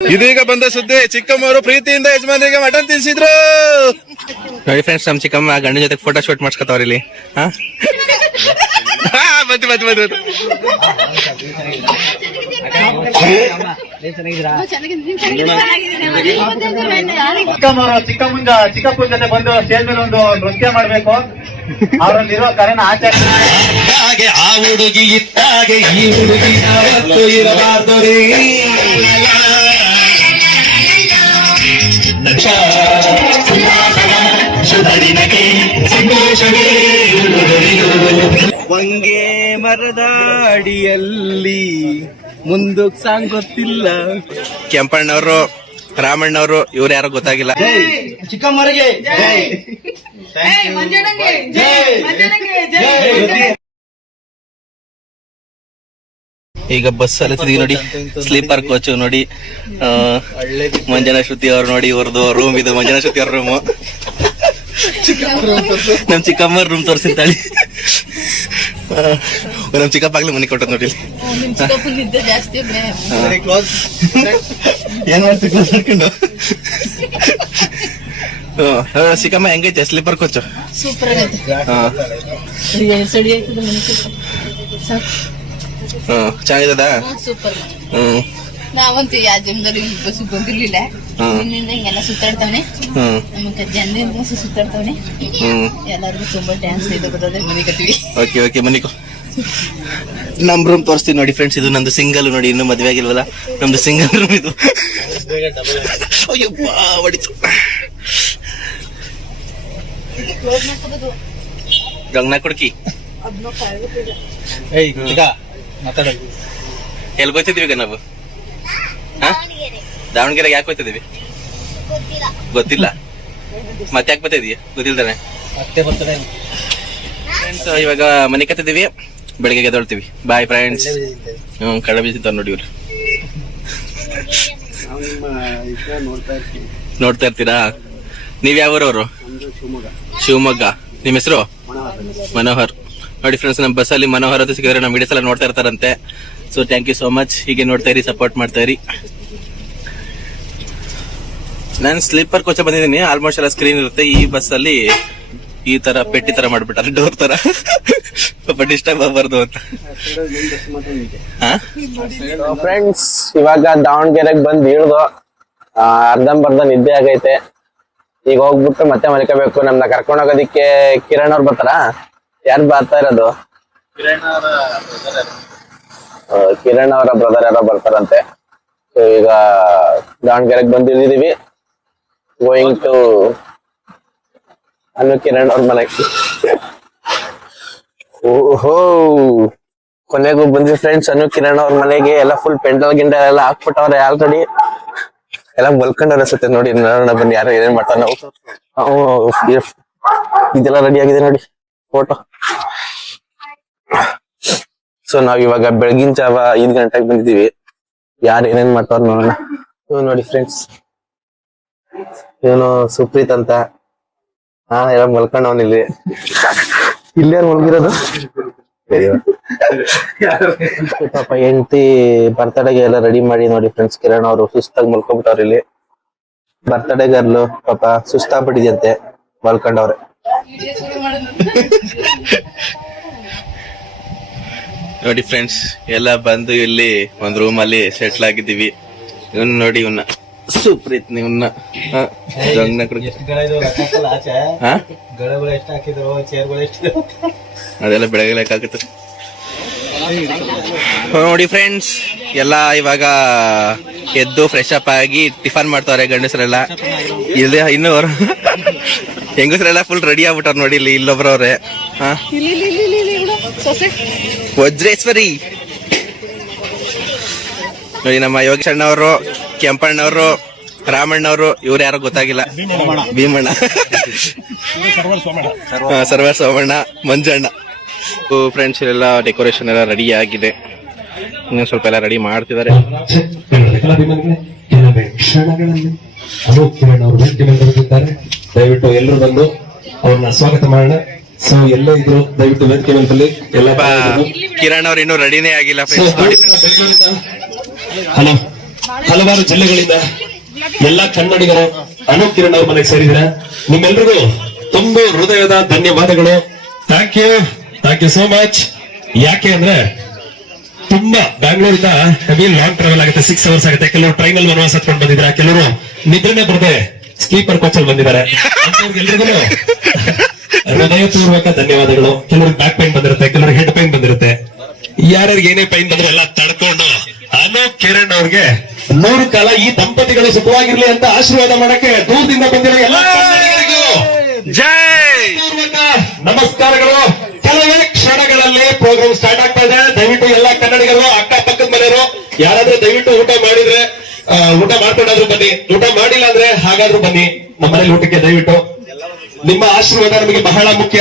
ಇದೀಗ ಬಂದ ಸುದ್ದಿ, ಚಿಕ್ಕಮ್ಮವರು ಪ್ರೀತಿಯಿಂದ ಯಜಮಾನರಿಗೆ ಮಟನ್ ತಿನ್ಸಿದ್ರು. ನೋಡಿ ಫ್ರೆಂಡ್ಸ್, ನಮ್ ಚಿಕ್ಕಮ್ಮ ಗಂಡನ ಜೊತೆ ಫೋಟೋ ಶೂಟ್ ಮಾಡ್ಸ್ಕೊತಾವ್ರಿ ಇಲ್ಲಿ. ಚಿಕ್ಕಪ್ಪನ ಜೊತೆ ಬಂದು ಸ್ಟೇಜ್ ಮೇಲೆ ಒಂದು ನೃತ್ಯ ಮಾಡ್ಬೇಕು. ಅವರಲ್ಲಿರೋ ಕರೆನ ಆಚರಣೆ ಆ ಹುಡುಗಿ ಇತ್ತಾಗೆ ಈ ಹುಡುಗಿ ಯಾವತ್ತೂ ಇರಬಾರ್ದು ರೀ. ವಂಗೆ ಮರದ ಅಡಿಯಲ್ಲಿ ಮುಂದಕ್ಕೆ ಸಾಂಗ್ ಗೊತ್ತಿಲ್ಲ. ಕೆಂಪಣ್ಣವರು, ರಾಮಣ್ಣವರು, ಇವ್ರು ಯಾರೋ ಗೊತ್ತಾಗಿಲ್ಲ. ಚಿಕ್ಕಮ್ಮರಿಗೆ ಈಗ ಬಸ್ ಅಲ್ಲಿದ್ದೀವಿ ನೋಡಿ, ಸ್ಲೀಪರ್ ಕೋಚ್ ನೋಡಿ. ಮಂಜನಾ ಶ್ರುತಿ ಅವ್ರು ನೋಡಿ, ಇವ್ರದ್ದು ರೂಮ್ ಇದು, ಮಂಜನಾ ಶ್ರುತಿ ಅವ್ರ ರೂಮು. ನಮ್ ಚಿಕ್ಕಮ್ಮ ರೂಮ್ ತೋರಿಸಿರ್ತಾಳಿ. ನಮ್ ಚಿಕ್ಕಪ್ಪಾಗ್ಲಿ ಮನೆ ಕೊಟ್ಟದ್ ನೋಡಿ. ಏನ್ ಮಾಡ್ತೀವಿ ಮಾಡ್ಕೊಂಡು. ಚಿಕ್ಕಮ್ಮ ಹೆಂಗೈತೆ ಸ್ಲೀಪರ್ ಕೋಚ್? ಸೂಪರ್ ಆಗೈತೆ. ಚೆನ್ನಾಗಿದ? ಸೂಪರ್. ನಾವಂತೂ ಯಾವ ಜನ್ಮದಲ್ಲಿ ಬಸ್ ಬಂದಿರ್ಲಿಲ್ಲ. ಹಿಂಗೆಲ್ಲ ಸುತ್ತಾಡ್ತಾವನೆ, ನಮಗೆ ಜನರಿಂದ ಸುತ್ತಾಡ್ತಾವನೆ. ಎಲ್ಲರಿಗೂ ತುಂಬಾ ಡ್ಯಾನ್ಸ್ ಇದು ಬರ್ತದೆ. ಮನೆ ಕತ್ತೀವಿ. Okay okay, ಮನಿಕೋ. ನಮ್ ರೂಮ್ ತೋರಿಸ್ತೀವಿ ನೋಡಿ ಫ್ರೆಂಡ್ಸ್. ಇದು ನಂದು ಸಿಂಗಲ್ ನೋಡಿ, ಇನ್ನು ಮದ್ವೆ ಆಗಿಲ್ವಲ್ಲ, ನಮ್ದು ಸಿಂಗಲ್ ರೂಮ್ ಇದು. ಹೊಡಿತು. ಗಂಗನ ಕುಡ್ಕಿ ಎಲ್ಲಿ ಗೊತ್ತಿದ್ವಿ ಈಗ ನಾವು? ದಾವಣಗೆರೆಗೆ ಯಾಕೆ ಹೋಗ್ತಿದೀವಿ ಗೊತ್ತಿಲ್ಲ. ಮತ್ತೆ ಯಾಕೆ ಬರ್ತಿದೀವಿ ಗೊತ್ತಿಲ್ದಾನೆ. ಫ್ರೆಂಡ್ಸ್, ಇವಾಗ ಮನೆ ಕತ್ತಿದೀವಿ, ಬೆಳಿಗ್ಗೆ ಗೆದೊಳ್ತೀವಿ. Bye friends. ಕಳ್ಳ ಬೀಳ್ತಿರ್ತಾರೆ ನೋಡಿ ಇವ್ರು. ನೋಡ್ತಾ ಇರ್ತೀರಾ? ನೀವ್ ಯಾವ ಊರವರು? ಶಿವಮೊಗ್ಗ. ನಿಮ್ ಹೆಸರು? ಮನೋಹರ್. ನೋಡಿ ಫ್ರೆಂಡ್ಸ್, ನಮ್ಮ ಬಸ್ಸಲ್ಲಿ ಮನೋಹರ್ ಅಂತ ಸಿಕ್ಕಿದ್ರೆ ನಮ್ಮ ವಿಡಿಯೋಸ್ ಎಲ್ಲ ನೋಡ್ತಾ ಇರ್ತಾರಂತೆ. So thank you so much. ಹೀಗೆ ನೋಡ್ತಾ ಇರಿ, ಸಪೋರ್ಟ್ ಮಾಡ್ತಾ ಇರಿ. ನಾನು ಸ್ಲೀಪರ್ ಕೋಚ್ ಬಂದಿದ್ದೀನಿ. ಆಲ್ಮೋಸ್ಟ್ ಎಲ್ಲ ಸ್ಕ್ರೀನ್ ಇರುತ್ತೆ. ಈ ಬಸ್ ಅಲ್ಲಿ ಈ ತರ ಪೆಟ್ಟಿ ತರ ಮಾಡ್ಬಿಟ್ಟಾರೆ, ಡೋರ್ ತರ. ಸ್ವಲ್ಪ ಡಿಸ್ಟರ್ಬ್ ಆಗಬಾರ್ದು ಅಂತ. ಫ್ರೆಂಡ್ಸ್, ಇವಾಗ ದಾವಣಗೆರೆಗೆ ಬಂದ್ ಇಳ್ದು ಅರ್ಧಂಬರ್ಧ ನಿದ್ದೆ ಆಗೈತೆ. ಈಗ ಹೋಗ್ಬಿಟ್ಟು ಮತ್ತೆ ಮಲ್ಕೋಬೇಕು. ನಮ್ನ ಕರ್ಕೊಂಡ್ ಹೋಗೋದಿಕ್ಕೆ ಕಿರಣ್ ಅವ್ರು ಬರ್ತಾರ? ಯಾರು ಬರ್ತಾ ಇರೋದು? ಕಿರಣ್ ಅವರ ಬ್ರದರ್ ಯಾರೋ ಬರ್ತಾರಂತೆ. ಸೊ ಈಗ ದಾವಣಗೆರೆಗೆ ಬಂದು ಇಳಿದೀವಿ. ಗೋಯಿಂಗ್ ಟು ಅನ್ನು ಕಿರಣ್ ಅವ್ರ ಮನೆಗೆ. ಓಹೋ, ಕೊನೆಗೂ ಬಂದ್ವಿ ಫ್ರೆಂಡ್ಸ್ ಅನ್ನು ಕಿರಣ್ ಅವ್ರ ಮನೆಗೆ. ಎಲ್ಲ ಫುಲ್ ಪೆಂಡಲ್ ಗಿಂಡಲ್ ಎಲ್ಲ ಹಾಕ್ಬಿಟ್ಟವ್ರೆ ಆಲ್ರೆಡಿ. ಎಲ್ಲ ಮಲ್ಕೊಂಡವ್ರ ಅನ್ಸುತ್ತೆ ನೋಡಿ. ನೋಡೋಣ ಬನ್ನಿ ಯಾರು ಏನೇನ್ ಮಾಡ್ತಾರ. ನಾವು ಇದೆಲ್ಲ ರೆಡಿ ಆಗಿದೆ ನೋಡಿ, ಫೋಟೋ. ಸೊ ನಾವ್ ಇವಾಗ ಬೆಳಗಿನ ಜಾವ 5 ಗಂಟೆಗೆ ಬಂದಿದೀವಿ. ಯಾರು ಏನೇನ್ ಮಾಡ್ತಾರ ನೋಡೋಣ. ನೋಡಿ ಫ್ರೆಂಡ್ಸ್, ಇವನು ಸುಪ್ರೀತ್ ಅಂತ. ಎಲ್ಲ ಮಲ್ಕೊಂಡವನ್ ಇಲ್ಲಿ. ಇಲ್ಲೇ ಮಲ್ಗಿರೋದು ಪಾಪ. ಹೆಂಡತಿ ಬರ್ತಡೆಗೆ ಎಲ್ಲ ರೆಡಿ ಮಾಡಿ ನೋಡಿ ಫ್ರೆಂಡ್ಸ್. ಕಿರಣ್ ಅವರು ಸುಸ್ತಾಗಿ ಮಲ್ಕೊಂಡ್ಬಿಟ್ಟವ್ರ ಇಲ್ಲಿ. ಬರ್ತಡೇ ಗರ್ಲು ಪಾಪ ಸುಸ್ತಾಗ್ಬಿಟ್ಟಿದ್ಯಂತೆ, ಮಲ್ಕೊಂಡವ್ರೆ. ನೋಡಿ ಫ್ರೆಂಡ್ಸ್, ಎಲ್ಲ ಬಂದು ಇಲ್ಲಿ ಒಂದ್ ರೂಮ್ ಅಲ್ಲಿ ಸೆಟ್ಲ್ ಆಗಿದ್ದೀವಿ. ಇವನ್ ನೋಡಿ, ಇವನ್ನ ಸುಪ್ರೀತ್. ಇವನ್ನ ಅದೆಲ್ಲ ಬೆಳಗ್ಗೆ ಲೆಕ್ಕ ಆಗುತ್ತೆ ನೋಡಿ ಫ್ರೆಂಡ್ಸ್. ಎಲ್ಲ ಇವಾಗ ಎದ್ದು ಫ್ರೆಶ್ ಅಪ್ ಆಗಿ ಟಿಫನ್ ಮಾಡ್ತಾವ್ರೆ ಗಂಡಸರೆಲ್ಲ. ಇಲ್ಲಿ ಇನ್ನು ಹೆಂಗಸರೆಲ್ಲ ಫುಲ್ ರೆಡಿ ಆಗ್ಬಿಟ್ಟಾರ ನೋಡಿ. ಇಲ್ಲಿ ಇಲ್ಲೊಬ್ರವ್ರೆ ವಜ್ರೇಶ್ವರಿ ನೋಡಿ. ನಮ್ಮ ಯೋಗೇಶ್ ಅಣ್ಣವರು, ಕೆಂಪಣ್ಣವರು, ರಾಮಣ್ಣವರು, ಇವ್ರು ಯಾರೋ ಗೊತ್ತಾಗಿಲ್ಲ. ಭೀಮಣ್ಣ, ಸರ್ವ ಸೋಮಣ್ಣ, ಮಂಜಣ್ಣ. ಫ್ರೆಂಡ್ಸ್, ಎಲ್ಲ ಡೆಕೋರೇಷನ್ ಎಲ್ಲ ರೆಡಿ ಆಗಿದೆ. ಇನ್ನು ಸ್ವಲ್ಪ ಎಲ್ಲ ರೆಡಿ ಮಾಡ್ತಿದ್ದಾರೆ. ದಯವಿಟ್ಟು ಎಲ್ಲರೂ ಬಂದು ಅವ್ರನ್ನ ಸ್ವಾಗತ ಮಾಡೋಣ. ಸೊ ಎಲ್ಲ ಇದ್ರು ದಯವಿಟ್ಟು ವೇದಿಕೆ ಮೇಲೆ ಎಲ್ಲ. ಕಿರಣ್ ಅವ್ರು ಇನ್ನೂ ರೆಡಿನೇ ಆಗಿಲ್ಲ ಫ್ರೆಂಡ್ಸ್. ನೋಡಿ ಹಲೋ ಹಲವಾರು ಜಿಲ್ಲೆಗಳಿಂದ ಎಲ್ಲಾ ಕನ್ನಡಿಗರು ಅನೂಪ್ ಕಿರಣ್ ಅವ್ರ ಮನೆಗೆ ಸೇರಿದ್ರೆ ನಿಮ್ಮೆಲ್ರಿಗೂ ತುಂಬಾ ಹೃದಯದ ಧನ್ಯವಾದಗಳು. Thank you so much. ಯಾಕೆ ಅಂದ್ರೆ ತುಂಬಾ ಬ್ಯಾಂಗ್ಳೂರಿಂದ ಹೆವಿ ಲಾಂಗ್ ಟ್ರಾವೆಲ್ ಆಗುತ್ತೆ, 6 ಅವರ್ಸ್ ಆಗುತ್ತೆ. ಕೆಲವರು ಟ್ರೈನ್ ಅಲ್ಲಿ ವನವಾಸ ಹತ್ಕೊಂಡು ಬಂದಿದ್ದಾರೆ, ಕೆಲವರು ನಿದ್ರೆನೆ ಬರದೆ ಸ್ಲೀಪರ್ ಕೋಚ್ ಅಲ್ಲಿ ಬಂದಿದ್ದಾರೆ. ಎಲ್ರಿಗೂ ಹೃದಯಪೂರ್ವಕ ಧನ್ಯವಾದಗಳು. ಕೆಲವ್ರಿಗೆ ಬ್ಯಾಕ್ ಪೈನ್ ಬಂದಿರುತ್ತೆ, ಕೆಲವ್ರಿಗೆ ಹೆಡ್ ಪೈನ್ ಬಂದಿರುತ್ತೆ. ಯಾರ್ಯಾರಿಗೆ ಏನೇ ಪೈನ್ ಬಂದ್ರೆ ಎಲ್ಲ ತಡ್ಕೊಂಡು ಅನೂಪ್ ಕಿರಣ್ ಅವ್ರಿಗೆ 100 ಕಾಲ ಈ ದಂಪತಿಗಳು ಸುಖವಾಗಿರ್ಲಿ ಅಂತ ಆಶೀರ್ವಾದ ಮಾಡಕ್ಕೆ ದೂರದಿಂದ ಬಂದಿರೋ ಎಲ್ಲ ಕನ್ನಡಿಗರಿಗೂ ಜೈ ಪೂರ್ವಕ ನಮಸ್ಕಾರಗಳು. ಕೆಲವೇ ಕ್ಷಣಗಳಲ್ಲಿ ಪ್ರೋಗ್ರಾಮ್ ಸ್ಟಾರ್ಟ್ ಆಗ್ತಾ ಇದೆ. ದಯವಿಟ್ಟು ಎಲ್ಲ ಕನ್ನಡಿಗರು, ಅಕ್ಕಪಕ್ಕದ ಮನೆಯವರು ಯಾರಾದ್ರೂ ದಯವಿಟ್ಟು ಊಟ ಮಾಡಿದ್ರೆ ಊಟ ಮಾಡ್ಕೊಂಡಾದ್ರೂ ಬನ್ನಿ, ಊಟ ಮಾಡಿಲ್ಲ ಅಂದ್ರೆ ಹಾಗಾದ್ರೂ ಬನ್ನಿ ನಮ್ಮ ಮನೇಲಿ ಊಟಕ್ಕೆ. ದಯವಿಟ್ಟು ನಿಮ್ಮ ಆಶೀರ್ವಾದ ನಮಗೆ ಬಹಳ ಮುಖ್ಯ.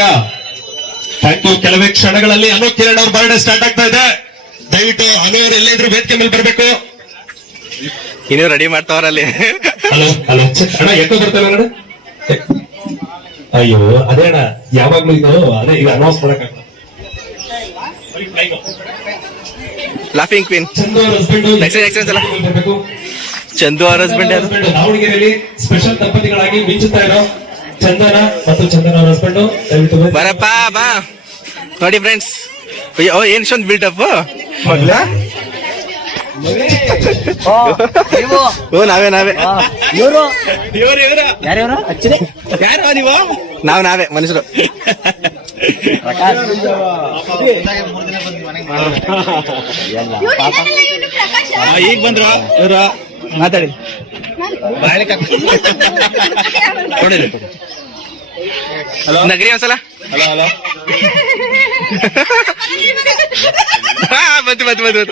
Thank you. ಕೆಲವೇ ಕ್ಷಣಗಳಲ್ಲಿ ಅನೂಪ್ ಕಿರಣ್ ಅವ್ರ ಬರ್ಡೇ ಸ್ಟಾರ್ಟ್ ಆಗ್ತಾ ಇದೆ. ದಯವಿಟ್ಟು ಅನು ಅವ್ರು ಎಲ್ಲೇ ಇದ್ರು ವೇದಿಕೆ ಮೇಲೆ ಬರ್ಬೇಕು. ಇನ್ನು ರೆಡಿ ಮಾಡ್ತಾವ್ರಲ್ಲಿ. ಹಲೋ ಅಣ್ಣ, ಎಕ್ಕೋ ಬರ್ತಾವೆ ಅಣ್ಣ. ಅಯ್ಯೋ ಅದೇ ಅಣ್ಣ, ಯಾವಾಗ್ಲೂ ಇದು ಅದೇ ಈಗ ಅನೌನ್ಸ್ ಮಾಡಕ್ ಲಾಫಿಂಗ್ ಕ್ವೀನ್ ಚಂದು ಅವ್ರ ಹಸ್ಬೆಂಡ್ ಬರ್ಬೇಕು. ಚಂದು ಅವ್ರ ಹಸ್ಬೆಂಡ್ ಯಾರು? ದಾವಣಗೆರೆಯಲ್ಲಿ ಸ್ಪೆಷಲ್ ದಂಪತಿಗಳಾಗಿ ಮಿಂಚುತ್ತಾ ಇರೋ ಚಂದನ ಮತ್ತು ಚಂದನ ಅವ್ರ ಹಸ್ಬೆಂಡ್ ದಯವಿಟ್ಟು ಬರಪ್ಪ ಬಾ. ನೋಡಿ ಫ್ರೆಂಡ್ಸ್, ಅಯ್ಯೋ ಏನ್ ಇಷ್ಟೊಂದು ಬಿಲ್ಡಪ್ ಮಗ್ಲ. ಓ ನಾವೇ ಇವರು ಇವ್ರು ಯಾರ್ಯಾರು ಹಚ್ಚಿದೆ ಯಾರು ನೀವು? ನಾವೇ ಮನುಷ್ಯರು. ಈಗ ಬಂದ್ರು ಇವ್ರು ಮಾತಾಡಿ ನೋಡಿರಿ. ನಗರಿ ಒಂದ್ಸಲ ಬಂತು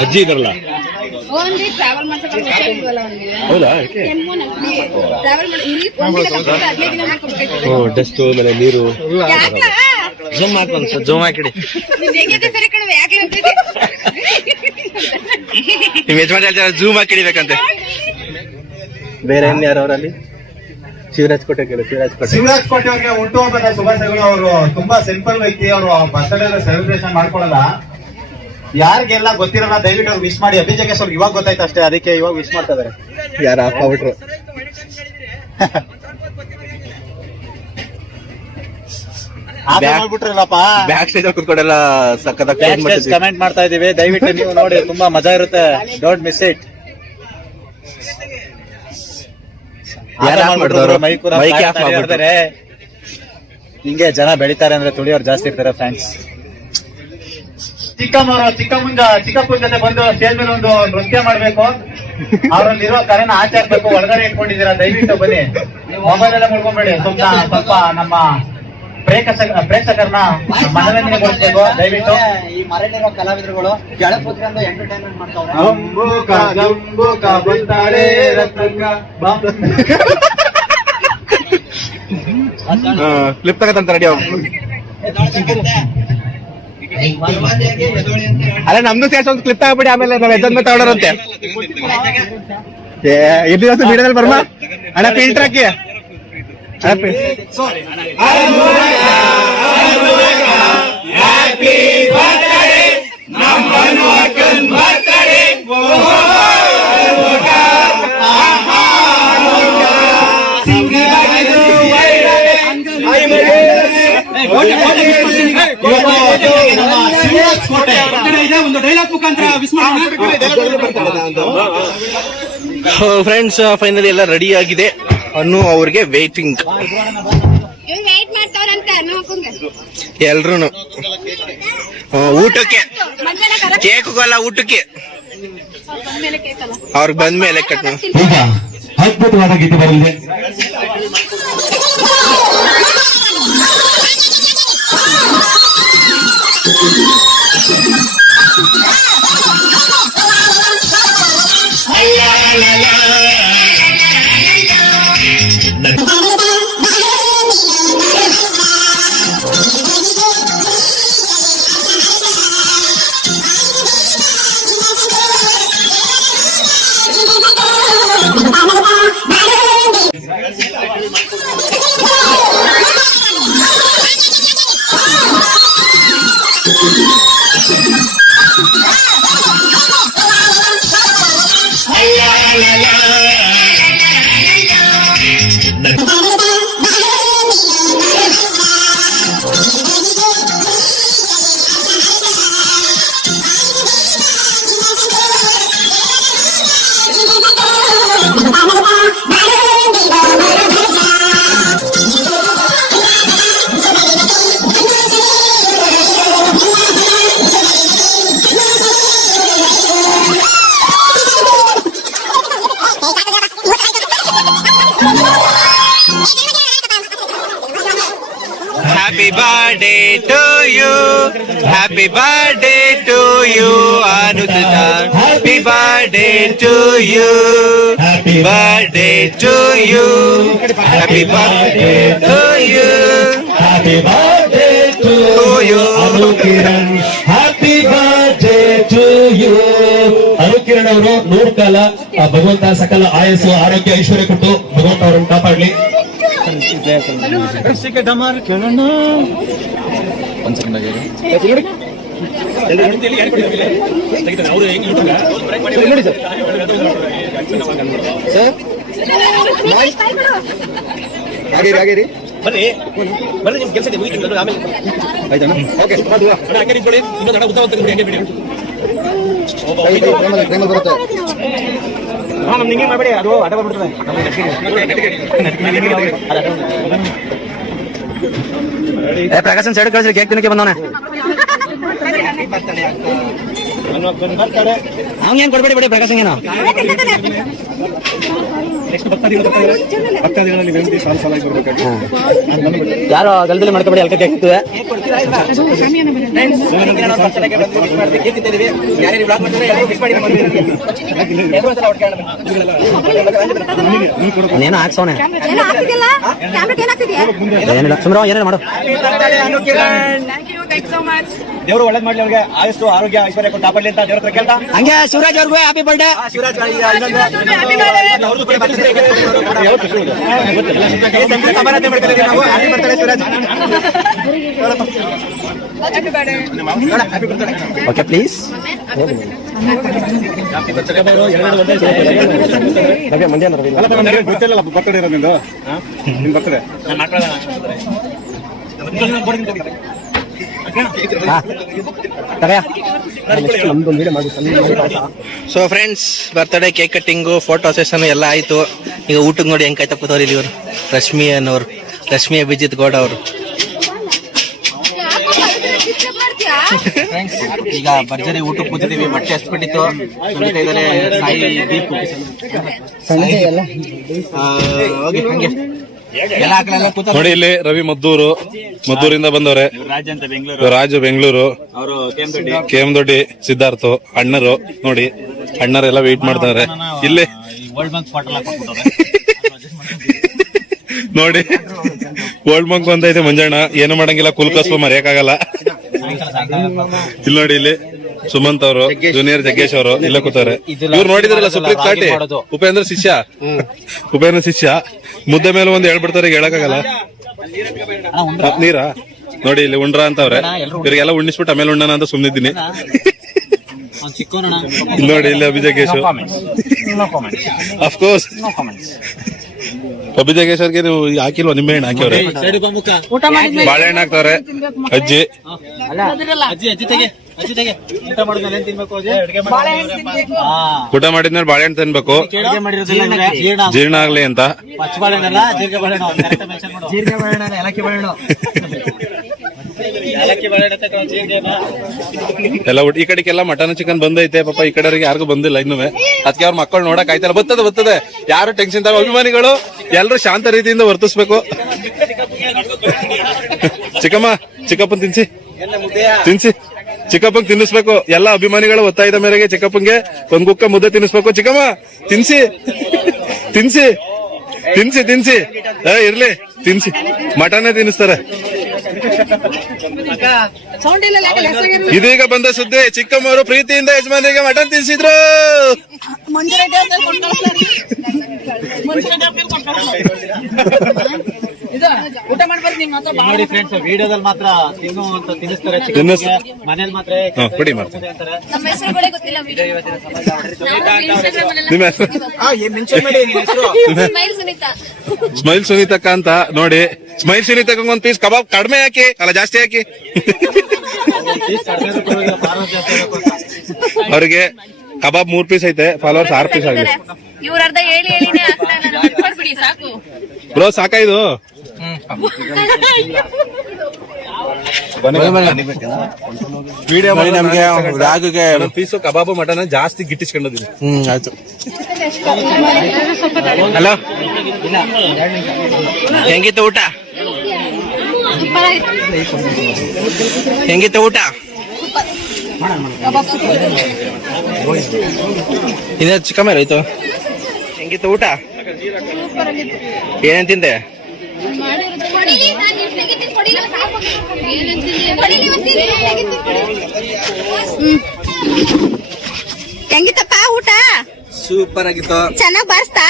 ಅಜ್ಜಿ ಇದ್ರಲ್ಲ. ಹೌದಾ? ಡಸ್ಟ್ ಆಮೇಲೆ ನೀರು ಜೂಮ್ ಹಾಕೊಂಡು ಸರ್, ಜೂಮ್ ಹಾಕಿಡಿ. ನಿಮ್ ಯಜಮಾನ್ ಹೇಳ್ತಾರೆ ಜೂಮ್ ಹಾಕಿ ಹಿಡಿಬೇಕಂತೆ. ಬೇರೆ ಯಾರು ಅವರಲ್ಲಿ? ಶಿವರಾಜ್ ಕೋಟೆ ಕೇಳು. ಶಿವರಾಜ್ ಕೋಟೆ ಅವ್ರಿಗೆ ಹುಟ್ಟುಹಬ್ಬದ ಶುಭಾಶಯಗಳು. ಅವರು ತುಂಬಾ ಸಿಂಪಲ್ ವ್ಯಕ್ತಿ. ಅವರು ಬರ್ತ್ಡೇ ಸೆಲೆಬ್ರೇಷನ್ ಮಾಡ್ಕೊಳ್ಳಲ್ಲ. ಯಾರಿಗೆಲ್ಲ ಗೊತ್ತಿರಲ್ಲ ದಯವಿಟ್ಟು ಅವ್ರು ವಿಶ್ ಮಾಡಿ. ಅಭಿಜಗೇಶ್ ಅವ್ರಿಗೆ ಇವಾಗ ಗೊತ್ತಾಯ್ತು ಅಷ್ಟೇ, ಅದಕ್ಕೆ ಇವಾಗ ವಿಶ್ ಮಾಡ್ತಾ ಇದಾರೆ. ಯಾರು ಹಾಕ್ಬಿಟ್ರು? ಮಾಡ್ಬಿಟ್ರಲ್ಲಪ್ಪ. ಬ್ಯಾಕ್ ಸ್ಟೇಜ್ ಕುತ್ಕೊಂಡೆಲ್ಲ ಸಕ್ಕತ್ತಾಗಿ ಕಮೆಂಟ್ ಮಾಡ್ತಾ ಇದೀವಿ, ದಯವಿಟ್ಟು ನೀವು ನೋಡಿ, ತುಂಬಾ ಮಜಾ ಇರುತ್ತೆ. Don't miss it. ಹಿಂಗೆ ಜನ ಬೆಳಿತಾರೆ ಅಂದ್ರೆ ತುಳಿಯೋರು ಜಾಸ್ತಿ ಇರ್ತಾರೆ ಫ್ರೆಂಡ್ಸ್. ಚಿಕ್ಕಪ್ಪನ ಜೊತೆ ಬಂದು ಸ್ಟೇಜ್ ಮೇಲೆ ಒಂದು ನೃತ್ಯ ಮಾಡ್ಬೇಕು. ಅವರಲ್ಲಿರೋ ಕರೆನ ಆಚೆ ಹಾಕ್ಬೇಕು. ಒಳಗಡೆ ಇಟ್ಕೊಂಡಿದ್ದೀರಾ, ದಯವಿಟ್ಟು ಬನ್ನಿ. ಮೊಬೈಲ್ ಎಲ್ಲ ಮುಡ್ಕೊಂಬೇಡಿ. ಸ್ವಲ್ಪ ನಮ್ಮ ಪ್ರೇಕ್ಷಕರನ್ನ ಮನರಂಜನೆಗೊಳಿಸಬೇಕು ದಯವಿಟ್ಟು. ಈ ಮರಳಿರೋ ಕಲಾವಿದರುಗಳು ಕೆಳ ಕೂತ್ಕೊಂಡು ಎಂಟರ್ಟೈನ್ಮೆಂಟ್ ಮಾಡ್ತಾರೆ. ಕ್ಲಿಪ್ ತಗತ್ತಂತ ರೆಡಿ ಹೋಗಿ. ಅಲ್ಲ ನಮ್ದು ಸೇರ್ಸ ಒಂದು ಕ್ಲಿಪ್ ತಗೋಬಿಡಿ, ಆಮೇಲೆ ನಾವ್ ಎದ್ದೊಂದು ತಗೊಳೋರಂತೆ. ಇದು ದಿವಸ ಬೀಡದಲ್ಲಿ ಬರ್ಮ ಅಣ್ಣ ಫಿಲ್ಟರ್ ಹಾಕಿ. ಫ್ರೆಂಡ್ಸ್, ಫೈನಲಿ ಎಲ್ಲ ರೆಡಿ ಆಗಿದೆ. ಅನ್ನು ಅವ್ರಿಗೆ ವೇಟಿಂಗ್. ಎಲ್ರು ಊಟಕ್ಕೆ, ಕೇಕ್ಗಲ್ಲ ಊಟಕ್ಕೆ. ಅವ್ರಿಗೆ ಬಂದ್ಮೇಲೆ ಕಟ್. ಈಗ ಅದ್ಭುತವಾದ ಗೀತೆ ಬರಲಿದೆ. Happy birthday to you. Happy birthday to you, Anusita. Happy birthday to you. Happy birthday to you. Happy birthday to you. Happy birthday to you. ಅನುಕಿರಣ್. Happy birthday to you. ಅನುಕಿರಣ್ ಅವರು 100 ಕಾಲ ಭಗವಂತ ಸಕಲ ಆಯಸ್ಸು ಆರೋಗ್ಯ ಐಶ್ವರ್ಯ ಕೊಟ್ಟು ಭಗವಂತ ಅವರನ್ನು ಕಾಪಾಡ್ಲಿ. ಬರ್ರಿ ಬರ್ರಿ ನಿಮ್ ಕೆಲಸ ಮುಗಿತು ಆಮೇಲೆ ಆಯ್ತಾ ಓಕೆ ಇನ್ನೊಂದು ಹಣ ಉದ್ದ ಹಂಗೆ ಬಿಡಿ ಬರುತ್ತೆ ನಮ್ ನಿಂಗೆ ಮಾಡಬೇಡಿ ಅದು ಅಡ ಬಂದ್ಬಿಡ್ತದೆ ಪ್ರಕಾಶನ್ ಸೈಡ್ ಕಳಿಸ್ರಿ ಕೇಕ್ ತಿನ್ನಕ್ಕೆ ಬಂದವನೆ ಹಂಗೇನ್ ಕೊಡ್ಬೇಡಿ ಬಿಡಿ ಪ್ರಕಾಶನ್ ಏನೋ ಯಾರೋ ಗಲ್ದಲ್ಲಿ ಮಾಡ್ಕೊಬೇಡಿ ಅಲ್ಕ ಕೇಕ್ ಇರ್ತದೆ ಏನೋ ಹಾಕ್ಸೋನೆ ಏನಿಲ್ಲ ಸುಮ್ರ ಏನೇನು ಮಾಡು ದೇವರು ಒಳ್ಳೇದ್ ಮಾಡ್ಲಿ ಅವ್ರಿಗೆ ಆಯಸ್ಸು ಆರೋಗ್ಯ ಐಶ್ವರ್ಯ ಕೊಟ್ಟು ಕಾಪಾಡ್ಲಿ ಅಂತ ದೇವ್ರ ಹತ್ರ ಕೇಳ್ತಾ ಹಂಗೆ ಶಿವರಾಜ್ ಅವ್ರಿಗೂ happy birthday Shivaraj okay please ಗೊತ್ತಿಲ್ಲ ಬರ್ತಡೇ ಇರೋದು ನಿಂದು ನಿಮ್ birthday so friends birthday cake cutting photo session ಎಲ್ಲ ಆಯ್ತು. ಈಗ ಊಟಕ್ಕೆ ನೋಡಿ ಹೆಂಗ್ ಕಾಯ್ತಾ ಕೂತವ್ರು ಇಲ್ಲಿ ಇವರು ರಶ್ಮಿ ಅಭಿಜಿತ್ ಗೌಡ ಅವರು. ಈಗ ಭರ್ಜರಿ ಊಟಕ್ಕೆ ಕೂತಿದೀವಿ. ಮೊಟ್ಟೆ ಹಸ್ಬಿಟ್ಟಿತ್ತು. ಸಾಯಿ ದೀಪ್ ಹೋಗಿ ಹಂಗೆ ನೋಡಿ ಇಲ್ಲಿ ರವಿ ಮದ್ದೂರಿಂದ ಬಂದವ್ರೆ. ರಾಜು ಬೆಂಗಳೂರು, ಕೆ ಎಂ ದೊಡ್ಡಿ, ಸಿದ್ಧಾರ್ಥ ಅಣ್ಣರು. ನೋಡಿ ಅಣ್ಣರೆಲ್ಲ ವೇಟ್ ಮಾಡ್ತಾರೆ ಇಲ್ಲಿ. ನೋಡಿ ವರ್ಲ್ಡ್ ಬಂಕ್ ಬಂದೈತೆ ಮಂಜಣ್ಣ. ಏನು ಮಾಡಂಗಿಲ್ಲ, ಕುಲ್ಕಸ್ಬ ಮರೆಯಕ್ಕಾಗಲ್ಲ. ಇಲ್ಲಿ ನೋಡಿ ಇಲ್ಲಿ ಸುಮಂತ್ ಅವರು, ಜೂನಿಯರ್ ಜಗ್ಗೇಶ್ ಅವರು ಇಲ್ಲ ಕೂತಾರೆ. ಇವ್ರು ನೋಡಿದ್ರಲ್ಲ ಸುಪ್ರೀತ್ ಕಾಟಿ, ಉಪೇಂದ್ರ ಶಿಷ್ಯ ಮುದ್ದೆ ಮೇಲೆ ಒಂದ್ ಹೇಳ್ಬಿಡ್ತಾರೆ, ಹೇಳಕ್ಕಾಗಲ್ಲ. ನೀರಾ ನೋಡಿ ಇಲ್ಲಿ ಉಂಡ್ರ ಅಂತವ್ರೆ. ಇವ್ರಿಗೆಲ್ಲ ಉಣ್ಣಿಸ್ಬಿಟ್ಟು ಆಮೇಲೆ ಉಣ್ಣನ ಅಂತ ಸುಮ್ನಿದ್ದೀನಿ. ಇಲ್ಲಿ ನೋಡಿ ಇಲ್ಲಿ ಅಭಿಜಗ್ಗೇಶ್, ಅಫ್ಕೋರ್ಸ್ ಅಭಿಜಗ್ಗೇಶ್ ಅವ್ರಿಗೆ ನೀವು ಹಾಕಿಲ್ವಾ ನಿಂಬೆಹಣ್ಣು ಹಾಕಿವ್ರೆ. ಬಾಳೆಹಣ್ಣು ಹಾಕ್ತಾರೆ ಅಜ್ಜಿ. ಊಟ ಮಾಡಿದ್ಮೇಲೆ ಬಾಳೆಹಣ್ಣು ತಿನ್ಬೇಕು, ಜೀರ್ಣ ಆಗ್ಲಿ ಅಂತ. ಎಲ್ಲ ಈ ಕಡೆಗೆಲ್ಲ ಮಟನ್ ಚಿಕನ್ ಬಂದೈತೆ ಪಾಪ. ಈ ಕಡೆಯವ್ರಿಗೆ ಯಾರಿಗೂ ಬಂದಿಲ್ಲ ಇನ್ನೂ. ಅದಕ್ಕೆ ಅವ್ರ ಮಕ್ಕಳು ನೋಡಕ್ ಆಯ್ತಲ್ಲ. ಬರ್ತದೆ ಯಾರು ಟೆನ್ಷನ್ ತಗೋ. ಅಭಿಮಾನಿಗಳು ಎಲ್ಲರೂ ಶಾಂತ ರೀತಿಯಿಂದ ವರ್ತಿಸ್ಬೇಕು. ಚಿಕ್ಕಪ್ಪನ್ ತಿನ್ಸಿ ಚಿಕ್ಕಪ್ಪಂಗ್ ತಿನ್ನಿಸ್ಬೇಕು. ಎಲ್ಲ ಅಭಿಮಾನಿಗಳು ಒತ್ತಾಯದ ಮೇರೆಗೆ ಚಿಕ್ಕಪ್ಪಂಗೆ ಒಂದ್ ಗುಕ್ಕ ಮುದ್ದೆ ತಿನ್ನಿಸ್ಬೇಕು. ಚಿಕ್ಕಮ್ಮ ತಿನ್ಸಿ ಇರ್ಲಿ, ತಿನ್ಸಿ. ಮಟನೇ ತಿನ್ನಿಸ್ತಾರೆ. ಇದೀಗ ಬಂದ ಸುದ್ದಿ, ಚಿಕ್ಕಮ್ಮವರು ಪ್ರೀತಿಯಿಂದ ಯಜಮಾನಿಗೆ ಮಟನ್ ತಿನ್ಸಿದ್ರು. ಊಟ ಮಾಡ್ಬಾರ್ದು ನಿಮ್ಮ ಹತ್ರ ನೋಡಿ ಫ್ರೆಂಡ್ಸ್, ವಿಡಿಯೋದಲ್ಲಿ ಮಾತ್ರ ತಿನ್ನು ಅಂತ ತಿನ್ನಿಸ್ತಾರೆ, ಮನೇಲಿ ಮಾತ್ರ ಕೊಡಿ ಮಾಡ್ತೀನಿ. ಅಂತಾರೆ. ನಮ್ಮ ಹೆಸರುಗಳೇ ಗೊತ್ತಿಲ್ಲ ನಿಮ್ಮ ಹೆಸರು ಸ್ಮೈಲ್ ಸುನೀತಾ. ಸ್ಮೈಲ್ ಸುನೀತಕ್ಕ ಅಂತ ನೋಡಿ. ಸ್ಮೈಲ್ ಸುನೀತಕ್ಕ ಒಂದ್ ಪೀಸ್ ಕಬಾಬ್ ಕಡಿಮೆ ಹಾಕಿ, ಅಲ್ಲ ಜಾಸ್ತಿ ಹಾಕಿ. ಅವ್ರಿಗೆ ಕಬಾಬ್ 3 ಪೀಸ್ ಐತೆ, ಫಾಲೋವರ್ಸ್ 6 ಪೀಸ್ ಆಗಿದೆ. ಇವ್ರ ಅರ್ಧ ಹೇಳಿನೇ ಆಗ್ತಾ ಬಿಡಿ ಸಾಕು. ಬ್ರೋ ಸಾಕ ಇದು. ವಿಡಿಯೋ ನೋಡಿ ನಮ್ಗೆ ರಾಗಿಗೆ ಪೀಸು ಕಬಾಬು ಮಟನ್ ಜಾಸ್ತಿ ಗಿಟ್ಟಿಸ್ಕೊಂಡಿದ್ದೀನಿ. ಆಯ್ತು. ಹಲೋ, ಹೆಂಗಿತ್ತು ಊಟ? ಹೆಂಗಿತ್ತು ಊಟ? ಇನ್ನ ಚಿಕ್ಕ ಮೇಲೆ ಆಯ್ತು. ಹೆಂಗಿತ್ತು ಊಟ? ಏನೇನ್ ತಿಂದೆ? ಹೆಂಗಿತ್ತಪ್ಪ ಊಟ? ಸೂಪರ್ ಆಗಿತ್ತು. ಚೆನ್ನಾಗ್ ಬಾರಿಸ್ತಾ?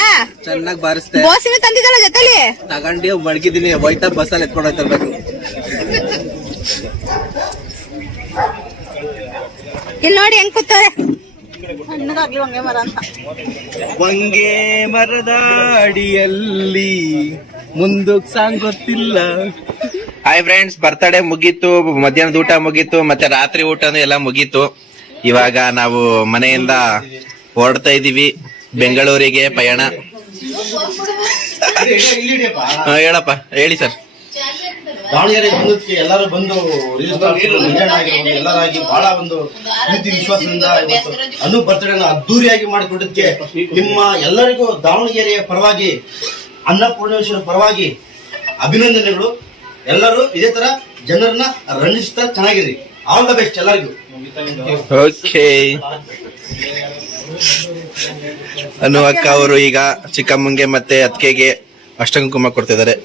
ಚೆನ್ನಾಗಿ ಬಾರಿಸ್ತೆ. ಬೋಸಿನ ತಂದಿದ್ದಲ್ಲ ಜೊತೆಲಿ? ತಗೊಂಡು ಮಡಗಿದ್ದೀನಿ, ಹೋಯ್ತಾ ಬಸ್ಸಲ್ಲಿ ಎತ್ಕೊಂಡು ಹೋಯ್ತಿರ್ಬೇಕು. ಇಲ್ಲಿ ನೋಡಿ ಹೆಂಗ್ ಕೂತಾರೆ. ಹೊಂಗೆ ಮರದ ಅಡಿಯಲ್ಲಿ ಮುಂದಕ್ಕೆ ಸಾಂಗ್ ಗೊತ್ತಿಲ್ಲ. ಹಾಯ್ ಫ್ರೆಂಡ್ಸ್, ಬರ್ತಡೇ ಮುಗೀತು, ಮಧ್ಯಾಹ್ನದ ಊಟ ಮುಗೀತು, ಮತ್ತೆ ರಾತ್ರಿ ಊಟನೂ ಎಲ್ಲ ಮುಗೀತು. ಇವಾಗ ನಾವು ಮನೆಯಿಂದ ಹೊರಡ್ತಾ ಇದೀವಿ ಬೆಂಗಳೂರಿಗೆ ಪಯಣ. ಹೇಳಪ್ಪ, ಹೇಳಿ ಸರ್. ದಾವಣಗೆರೆ ಬಂದಕ್ಕೆ ಎಲ್ಲರೂ ಬಂದು ಎಲ್ಲರಾಗಿ ಬಹಳ ಒಂದು ಪ್ರೀತಿ ವಿಶ್ವಾಸದಿಂದ ಅನು ಬರ್ತಡೇನ ಅದ್ದೂರಿಯಾಗಿ ಮಾಡಿಕೊಟ್ಟದಕ್ಕೆ ನಿಮ್ಮ ಎಲ್ಲರಿಗೂ ದಾವಣಗೆರೆಯ ಪರವಾಗಿ, ಅನ್ನಪೂರ್ಣೇಶ್ವರ ಪರವಾಗಿ ಅಭಿನಂದನೆಗಳು. ಎಲ್ಲರೂ ಇದೇ ತರ ಜನರನ್ನ ರಂಜಿಸ್ತಾ ಚೆನ್ನಾಗಿರಿ. ಆಲ್ ದ ಬೆಸ್ಟ್ ಎಲ್ಲರಿಗೂ. ಓಕೆ. ಅನು ಅಕ್ಕ ಅವರು ಈಗ ಚಿಕ್ಕಮ್ಮಂಗೆ ಮತ್ತೆ ಅತ್ತಿಗೆಗೆ ಅಷ್ಟಂಗ ಕುಂಕುಮ ಕೊಡ್ತಿದ್ದಾರೆ.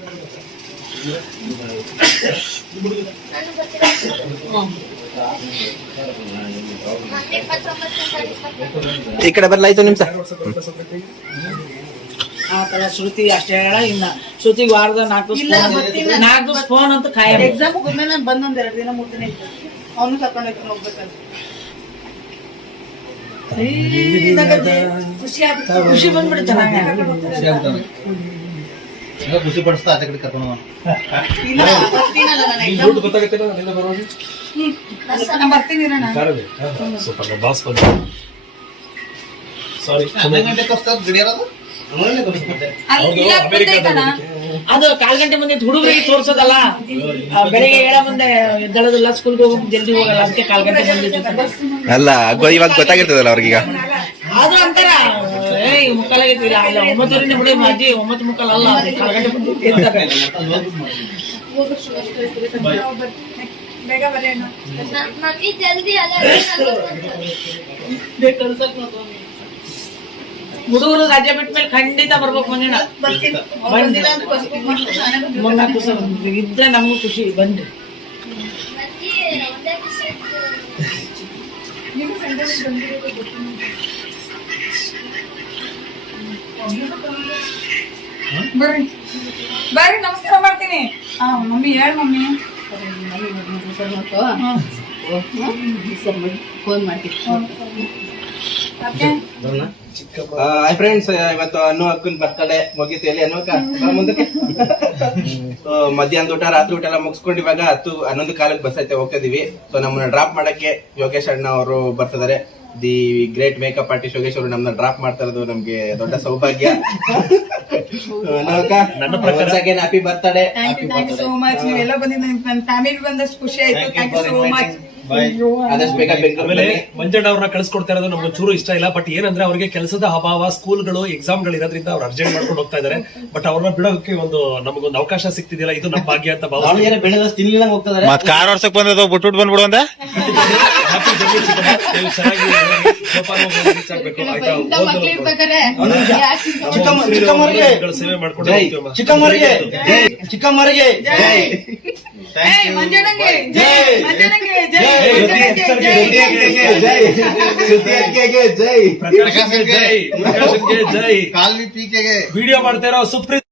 ಈ ಕಡೆ ಬರ್ಲಾಯ್ತು ನಿಮ್ಸ. ಆತರ ಶ್ರುತಿ ಅಷ್ಟೇ ಹೇಳ. ಇನ್ನ ಶ್ರುತಿಗೆ ವಾರದ 4 ಫೋನ್ ಅಂತ ಕಾಯ. ಎಕ್ಸಾಮ್ ಹೋದ್ಮೇಲೆ ಬಂದೊಂದ್ 2 ದಿನ 3 ದಿನ ಇತ್ತು. ಅವನು ಕರ್ಕೊಂಡು ಹೋಗ್ಬೇಕಂತ ಖುಷಿ ಬಂದ್ಬಿಡುತ್ತೆ. ಖುಷಿ ಪಡಿಸ್ತಾ ಆಚೆ ಕಡೆ ಕರ್ಕೊಂಡು ಅದು 4 ಗಂಟೆ ಮುಂದೆ ಹುಡುಗರಿಗೆ ತೋರ್ಸೋದಲ್ಲ. ಬೆಳಿಗ್ಗೆ 7 ಮುಂದೆ ಎದ್ದಳೋದಿಲ್ಲ, ಸ್ಕೂಲ್ಗೆ ಹೋಗಿ ಜಲ್ದಿ ಹೋಗಲ್ಲ, ಅದಕ್ಕೆ 4 ಗಂಟೆ ಮುಂದೆ ಅಲ್ಲ ಇವಾಗ ಗೊತ್ತಾಗಿರ್ತದಲ್ಲ ಅವ್ರಿಗೀಗ. ಅದು ಅಂತಾರ ಮುಕ್ಕಾಲಾಗಿರ್ತಿಲ್ಲ. 9 ಬಿಡಿ ಅಜ್ಜಿ, 9 ಮುಕ್ಕಾಲ್ ಅಲ್ಲ, 4 ಗಂಟೆ ಮುಂದೆ ಹುಡುಗರು ರಾಜ್ಯ ಬಿಟ್ಮೇಲೆ ಖಂಡಿತ ಬರ್ಬೇಕು. ಮುಂದಿನ ಇದ್ರೆ ನಮಗೂ ಖುಷಿ. ಬನ್ನಿ. ಬರ್ರಿ ನಮಸ್ಕಾರ ಮಾಡ್ತೀನಿ. ಮಮ್ಮಿ ಹೇಳಿ ಮಮ್ಮಿ. ಫೋನ್ ಮಾಡ್ತೀನಿ. ಹಾಯ್ ಫ್ರೆಂಡ್ಸ್, ಇವತ್ತು ಅನ್ನು ಅಕ್ಕನ ಬರ್ತಡೇ ಮುಗೀತು. ಎಲ್ಲಿ ಅನ್ನು ಅಕ್ಕ ಮುಂದಕ್ಕೆ ಮಧ್ಯಾಹ್ನದ ಊಟ ರಾತ್ರಿ ಊಟ ಎಲ್ಲ ಮುಗಿಸ್ಕೊಂಡು ಇವಾಗ 11 ಕಾಲಕ್ಕೆ ಬಸ್ ಐತೆ ಹೋಗ್ತಾ ಇದೀವಿ. ಸೊ ನಮ್ಮನ್ನ ಡ್ರಾಪ್ ಮಾಡಕ್ಕೆ ಯೋಗೇಶ್ ಅಣ್ಣ ಅವರು ಬರ್ತಿದ್ದಾರೆ. The great makeup artist Yogesh ಅವರು ನಮ್ಮನ್ನ ಡ್ರಾಪ್ ಮಾಡ್ತಾ ಇರೋದು ನಮ್ಗೆ ದೊಡ್ಡ ಸೌಭಾಗ್ಯ. Happy birthday. Thank you so much. ನೀವೆಲ್ಲ ಬಂದಿದ್ದು ನನ್ನ ಫ್ಯಾಮಿಲಿ ಬಂದಷ್ಟು ಖುಷಿ ಆಯ್ತು. Thank you so much. ಆದಷ್ಟು ಬೇಗ ಆಮೇಲೆ ಮಂಜಣ್ಣ ಅವ್ರನ್ನ ಕಳಿಸ್ಕೊಡ್ತಾ ಇರೋದು ನಮ್ಗೆ ಚೂರು ಇಷ್ಟ ಇಲ್ಲ. ಬಟ್ ಏನಂದ್ರೆ ಅವ್ರಿಗೆ ಕೆಲಸದ ಅಭಾವ, ಸ್ಕೂಲ್ಗಳು ಎಕ್ಸಾಮ್ಗಳು ಇರೋದ್ರಿಂದ ಅವ್ರು ಅರ್ಜೆಂಟ್ ಮಾಡ್ಕೊಂಡು ಹೋಗ್ತಾ ಇದಾರೆ. ಬಟ್ ಅವ್ರನ್ನ ಬಿಡೋಕೆ ನಮಗೊಂದು ಅವಕಾಶ ಸಿಕ್ತಿದಿಲ್ಲ. ಇದು ನಮ್ಮ ಭಾಗ್ಯ ಅಂತ ಭಾವ. ತಿನ್ಲಿಲ್ಲ ಹೋಗ್ತಾರೆ. ಮತ್ ಕಾರ್ ವರ್ಷಕ್ ಬಂದದ ಬಿಟ್ಬಿಟ್ಟು ಬಂದ್ಬಿಡು ಅಂತ. ಹ್ಯಾಪಿ ಜರ್ನಿ ಚಿಕ್ಕಮ್ಮ. ನೀವು ಚೆನ್ನಾಗಿ ರೀಚ್ ಆಗ್ಬೇಕು, ಆಯ್ತಾ? ಸೇವೆ ಮಾಡ್ಕೊಂಡು ಹೋಗ್ತೀವಮ್ಮ. ಚಿಕ್ಕಮ್ಮರಿಗೆ ಚಿಕ್ಕಮ್ಮರಿಗೆ ಮಂಜಣ್ಣಂಗೆ ಜೈ. ಮಂಜಣ್ಣಂಗೆ ಜೈ. ಜೈ. ವಿಡಿಯೋ ಮಾಡ್ತಾ ಇರೋ ಸುಪ್ರೀತ್